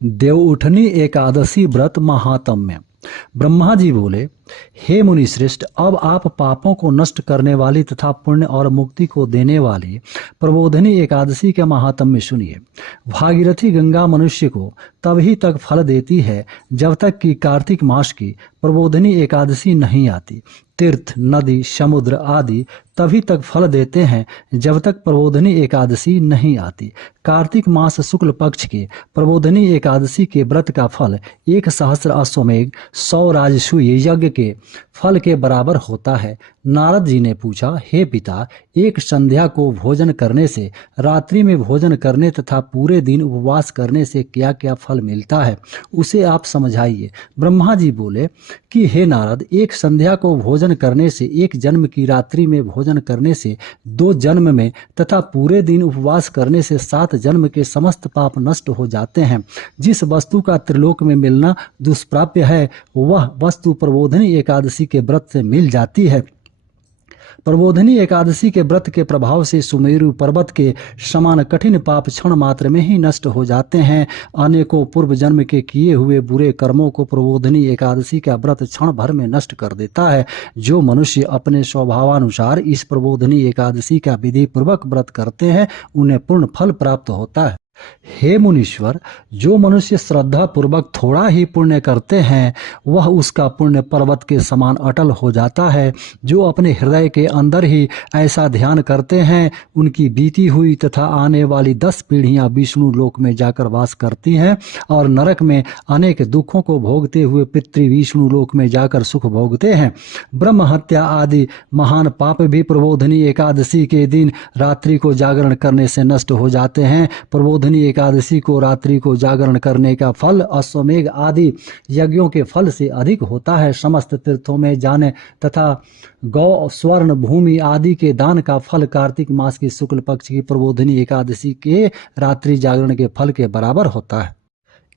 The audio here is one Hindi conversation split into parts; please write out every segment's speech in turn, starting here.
देवउठनी एकादशी व्रत महात्म्य। ब्रह्मा जी बोले, हे मुनि श्रेष्ठ, अब आप पापों को नष्ट करने वाली तथा पुण्य और मुक्ति को देने वाली प्रबोधनी एकादशी के महात्म्य सुनिए। भागीरथी गंगा मनुष्य को तभी तक फल देती है जब तक कि कार्तिक मास की प्रबोधनी एकादशी नहीं आती। तीर्थ, नदी, समुद्र आदि तभी तक फल देते हैं जब तक प्रबोधनी एकादशी नहीं आती। कार्तिक मास शुक्ल पक्ष के प्रबोधनी एकादशी के व्रत का फल 1,000 अश्वमेघ 100 राजसूय यज्ञ के फल के बराबर होता है। नारद जी ने पूछा, हे पिता, एक संध्या को भोजन करने से, रात्रि में भोजन करने तथा पूरे दिन उपवास करने से क्या क्या फल मिलता है, उसे आप समझाइए। ब्रह्मा जी बोले कि हे नारद, एक संध्या को भोजन करने से, एक जन्म की रात्रि में भोजन करने से 2 जन्म में तथा पूरे दिन उपवास करने से 7 जन्म के समस्त पाप नष्ट हो जाते हैं। जिस वस्तु का त्रिलोक में मिलना दुष्प्राप्य है, वह वस्तु प्रबोधनी एकादशी के व्रत से मिल जाती है। प्रबोधनी एकादशी के व्रत के प्रभाव से सुमेरु पर्वत के समान कठिन पाप क्षण मात्र में ही नष्ट हो जाते हैं। अनेकों पूर्व जन्म के किए हुए बुरे कर्मों को प्रबोधनी एकादशी का व्रत क्षण भर में नष्ट कर देता है। जो मनुष्य अपने स्वभावानुसार इस प्रबोधनी एकादशी का विधि पूर्वक व्रत करते हैं, उन्हें पूर्ण फल प्राप्त होता है। हे मुनीश्वर, जो मनुष्य श्रद्धा पूर्वक थोड़ा ही पुण्य करते हैं, वह उसका पुण्य पर्वत के समान अटल हो जाता है। जो अपने हृदय के अंदर ही ऐसा ध्यान करते हैं, उनकी बीती हुई तथा आने वाली 10 पीढ़ियां विष्णु लोक में जाकर वास करती हैं और नरक में अनेक दुखों को भोगते हुए पितृ विष्णु लोक में जाकर सुख भोगते हैं। ब्रह्म हत्या आदि महान पाप भी प्रबोधनी एकादशी के दिन रात्रि को जागरण करने से नष्ट हो जाते हैं। प्रबोधनी एकादशी को रात्रि को जागरण करने का फल अश्वमेघ आदि यज्ञों के फल से अधिक होता है। समस्त तीर्थों में जाने तथा गौ, स्वर्ण, भूमि आदि के दान का फल कार्तिक मास की शुक्ल पक्ष की प्रबोधनी एकादशी के रात्रि जागरण के फल के बराबर होता है।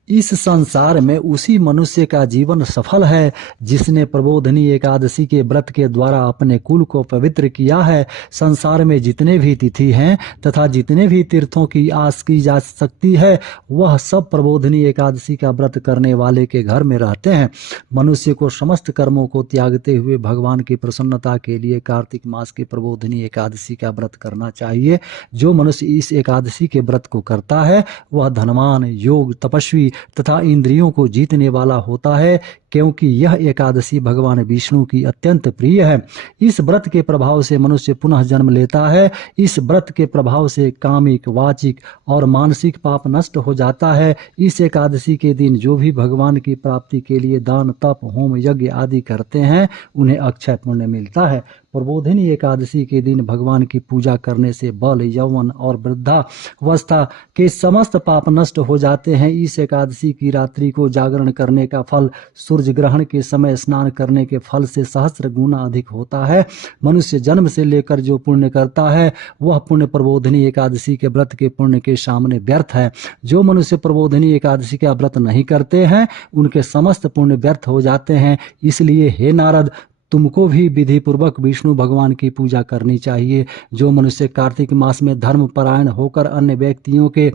इस संसार में उसी मनुष्य का जीवन सफल है जिसने प्रबोधनी एकादशी के व्रत के द्वारा अपने कुल को पवित्र किया है। संसार में जितने भी तिथि हैं तथा जितने भी तीर्थों की आस की जा सकती है, वह सब प्रबोधनी एकादशी का व्रत करने वाले के घर में रहते हैं। मनुष्य को समस्त कर्मों को त्यागते हुए भगवान की प्रसन्नता के लिए कार्तिक मास की प्रबोधनी एकादशी का व्रत करना चाहिए। जो मनुष्य इस एकादशी के व्रत को करता है, वह धनवान, योग, तपस्वी तथा इंद्रियों को जीतने वाला होता है, क्योंकि यह एकादशी भगवान विष्णु की अत्यंत प्रिय है। इस व्रत के प्रभाव से मनुष्य पुनः जन्म लेता है। इस व्रत के प्रभाव से कामिक, वाचिक और मानसिक पाप नष्ट हो जाता है। इस एकादशी के दिन जो भी भगवान की प्राप्ति के लिए दान, तप, होम, यज्ञ आदि करते हैं, उन्हें अक्षय पुण्य मिलता है। प्रबोधनी एकादशी के दिन भगवान की पूजा करने से बल, यौवन और वृद्धावस्था के समस्त पाप नष्ट हो जाते हैं। इस एकादशी की रात्रि को जागरण करने का फल सूर्य ग्रहण के समय स्नान करने के फल से सहस्र गुना अधिक होता है। मनुष्य जन्म से लेकर जो पुण्य करता है, वह पुण्य प्रबोधनी एकादशी के व्रत के पुण्य के सामने व्यर्थ है। जो मनुष्य प्रबोधनी एकादशी का व्रत नहीं करते हैं, उनके समस्त पुण्य व्यर्थ हो जाते हैं। इसलिए हे नारद, तुमको भी विधि पूर्वक विष्णु भगवान की पूजा करनी चाहिए। जो मनुष्य कार्तिक मास में धर्म परायण होकर अन्य व्यक्तियों के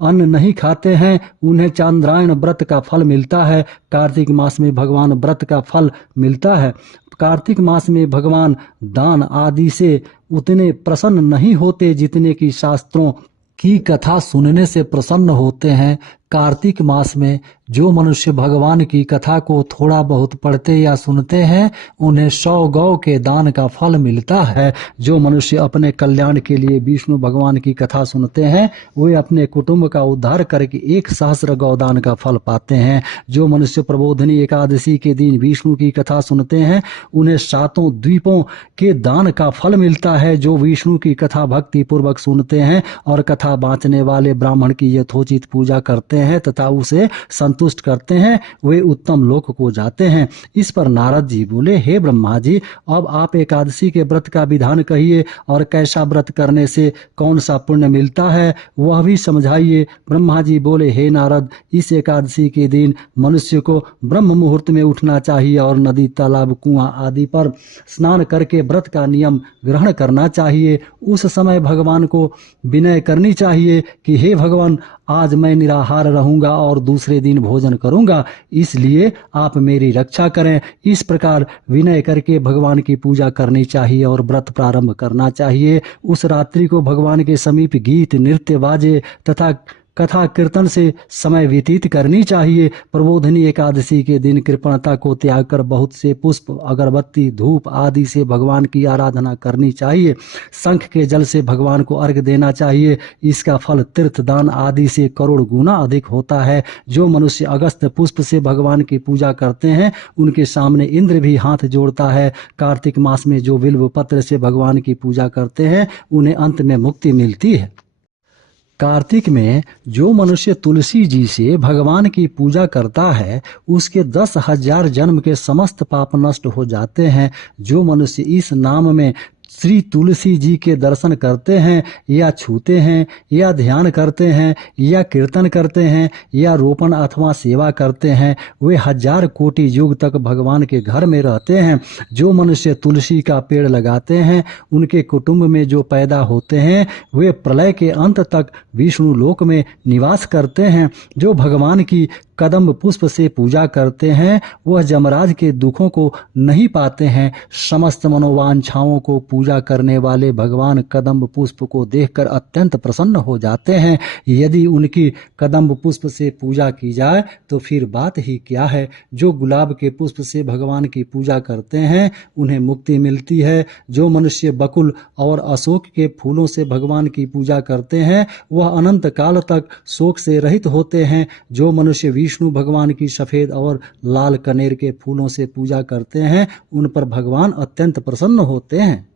अन्न नहीं खाते हैं, उन्हें चांद्रायण व्रत का फल मिलता है। कार्तिक मास में भगवान व्रत का फल मिलता है। कार्तिक मास में भगवान दान आदि से उतने प्रसन्न नहीं होते जितने कि शास्त्रों की कथा सुनने से प्रसन्न होते हैं। कार्तिक मास में जो मनुष्य भगवान की कथा को थोड़ा बहुत पढ़ते या सुनते हैं, उन्हें 100 गौ के दान का फल मिलता है। जो मनुष्य अपने कल्याण के लिए विष्णु भगवान की कथा सुनते हैं, वे अपने कुटुंब का उद्धार करके 1,000 गौदान का फल पाते हैं। जो मनुष्य प्रबोधनी एकादशी के दिन विष्णु की कथा सुनते हैं, उन्हें 7 द्वीपों के दान का फल मिलता है। जो विष्णु की कथा भक्ति पूर्वक सुनते हैं और कथा बाँचने वाले ब्राह्मण की यथोचित पूजा करते हैं तथा उसे संतुष्ट करते हैं वे उत्तम लोक को जाते हैं। इस पर नारद जी बोले, हे ब्रह्मा जी, अब आप एकादशी के व्रत का विधान कहिए और कैसा व्रत करने से कौन सा पुण्य मिलता है वह भी समझाइए। ब्रह्मा जी बोले, हे नारद, इस एकादशी के दिन मनुष्य को ब्रह्म मुहूर्त में उठना चाहिए और नदी, तालाब, कुआं आदि पर स्नान करके व्रत का नियम ग्रहण करना चाहिए। उस समय भगवान को विनय करनी चाहिए कि हे भगवान, आज मैं निराहार रहूंगा और दूसरे दिन भोजन करूंगा, इसलिए आप मेरी रक्षा करें। इस प्रकार विनय करके भगवान की पूजा करनी चाहिए और व्रत प्रारंभ करना चाहिए। उस रात्रि को भगवान के समीप गीत, नृत्य, बाजे तथा कथा कीर्तन से समय व्यतीत करनी चाहिए। प्रबोधिनी एकादशी के दिन कृपणता को त्याग कर बहुत से पुष्प, अगरबत्ती, धूप आदि से भगवान की आराधना करनी चाहिए। शंख के जल से भगवान को अर्घ्य देना चाहिए। इसका फल तीर्थ दान आदि से करोड़ गुना अधिक होता है। जो मनुष्य अगस्त पुष्प से भगवान की पूजा करते हैं उनके सामने इंद्र भी हाथ जोड़ता है। कार्तिक मास में जो बिल्व पत्र से भगवान की पूजा करते हैं उन्हें अंत में मुक्ति मिलती है। कार्तिक में जो मनुष्य तुलसी जी से भगवान की पूजा करता है उसके 10,000 जन्म के समस्त पाप नष्ट हो जाते हैं। जो मनुष्य इस नाम में श्री तुलसी जी के दर्शन करते हैं या छूते हैं या ध्यान करते हैं या कीर्तन करते हैं या रोपण अथवा सेवा करते हैं वे 1000 कोटि युग तक भगवान के घर में रहते हैं। जो मनुष्य तुलसी का पेड़ लगाते हैं उनके कुटुंब में जो पैदा होते हैं वे प्रलय के अंत तक विष्णु लोक में निवास करते हैं। जो भगवान की कदम्ब पुष्प से पूजा करते हैं वह जमराज के दुखों को नहीं पाते हैं। समस्त मनोवांछाओं को पूजा करने वाले भगवान कदम्ब पुष्प को देखकर अत्यंत प्रसन्न हो जाते हैं। यदि उनकी कदम्ब पुष्प से पूजा की जाए तो फिर बात ही क्या है। जो गुलाब के पुष्प से भगवान की पूजा करते हैं उन्हें मुक्ति मिलती है। जो मनुष्य बकुल और अशोक के फूलों से भगवान की पूजा करते हैं वह अनंत काल तक शोक से रहित होते हैं। जो मनुष्य विष्णु भगवान की सफेद और लाल कनेर के फूलों से पूजा करते हैं उन पर भगवान अत्यंत प्रसन्न होते हैं।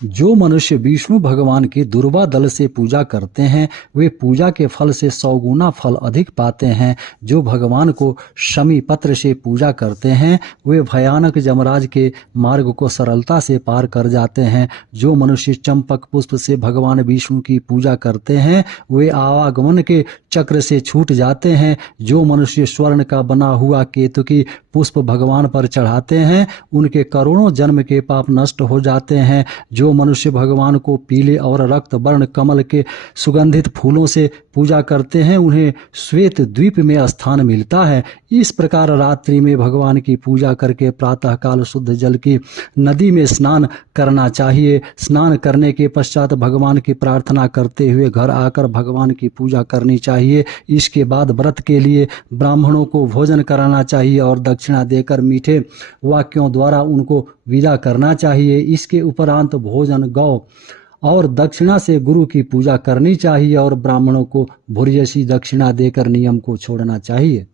जो मनुष्य विष्णु भगवान की दुर्वा दल से पूजा करते हैं वे पूजा के फल से 100 गुना फल अधिक पाते हैं। जो भगवान को शमी पत्र से पूजा करते हैं वे भयानक जमराज के मार्ग को सरलता से पार कर जाते हैं। जो मनुष्य चंपक पुष्प से भगवान विष्णु की पूजा करते हैं वे आवागमन के चक्र से छूट जाते हैं। जो मनुष्य स्वर्ण का बना हुआ केतुकी पुष्प भगवान पर चढ़ाते हैं उनके करोड़ों जन्म के पाप नष्ट हो जाते हैं। जो मनुष्य भगवान को पीले और रक्त वर्ण कमल के सुगंधित फूलों से पूजा करते हैं उन्हें श्वेत द्वीप में स्थान मिलता है। इस प्रकार रात्रि में भगवान की पूजा करके प्रातः काल शुद्ध जल की नदी में स्नान करना चाहिए। स्नान करने के पश्चात भगवान की प्रार्थना करते हुए घर आकर भगवान की पूजा करनी चाहिए। इसके बाद व्रत के लिए ब्राह्मणों को भोजन कराना चाहिए और दक्षिणा देकर मीठे वाक्यों द्वारा उनको विदा करना चाहिए। इसके उपरांत भोजन, गौ और दक्षिणा से गुरु की पूजा करनी चाहिए और ब्राह्मणों को भूर्यसी दक्षिणा देकर नियम को छोड़ना चाहिए।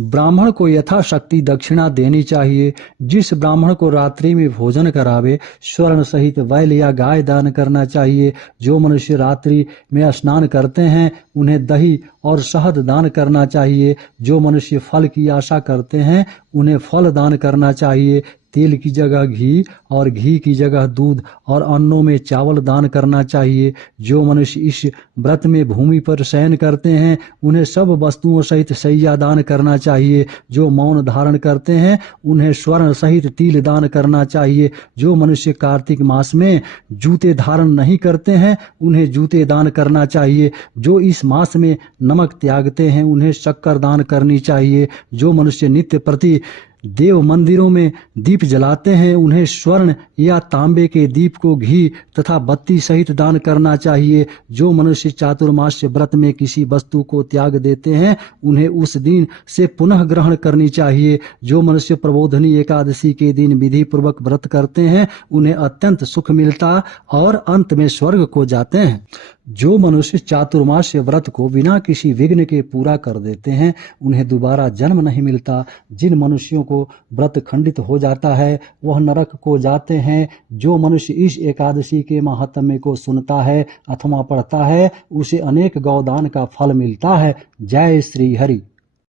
ब्राह्मण को यथाशक्ति दक्षिणा देनी चाहिए। जिस ब्राह्मण को रात्रि में भोजन करावे स्वर्ण सहित बैल या गाय दान करना चाहिए। जो मनुष्य रात्रि में स्नान करते हैं उन्हें दही और शहद दान करना चाहिए। जो मनुष्य फल की आशा करते हैं उन्हें फल दान करना चाहिए। तेल की जगह घी और घी की जगह दूध और अन्नों में चावल दान करना चाहिए। जो मनुष्य इस व्रत में भूमि पर शयन करते हैं उन्हें सब वस्तुओं सहित शैया दान करना चाहिए। जो मौन धारण करते हैं उन्हें स्वर्ण सहित तिल दान करना चाहिए। जो मनुष्य कार्तिक मास में जूते धारण नहीं करते हैं उन्हें जूते दान करना चाहिए। जो इस मास में नमक त्यागते हैं उन्हें शक्कर दान करनी चाहिए। जो मनुष्य नित्य प्रति देव मंदिरों में दीप जलाते हैं उन्हें स्वर्ण या तांबे के दीप को घी तथा बत्ती सहित दान करना चाहिए। जो मनुष्य चातुर्मास्य व्रत में किसी वस्तु को त्याग देते हैं उन्हें उस दिन से पुनः ग्रहण करनी चाहिए। जो मनुष्य प्रबोधनी एकादशी के दिन विधि पूर्वक व्रत करते हैं उन्हें अत्यंत सुख मिलता और अंत में स्वर्ग को जाते हैं। जो मनुष्य चातुर्मास्य व्रत को बिना किसी विघ्न के पूरा कर देते हैं उन्हें दोबारा जन्म नहीं मिलता। जिन मनुष्यों को व्रत खंडित हो जाता है वह नरक को जाते हैं। जो मनुष्य इस एकादशी के महात्म्य को सुनता है अथवा पढ़ता है उसे अनेक गौदान का फल मिलता है। जय श्री हरि।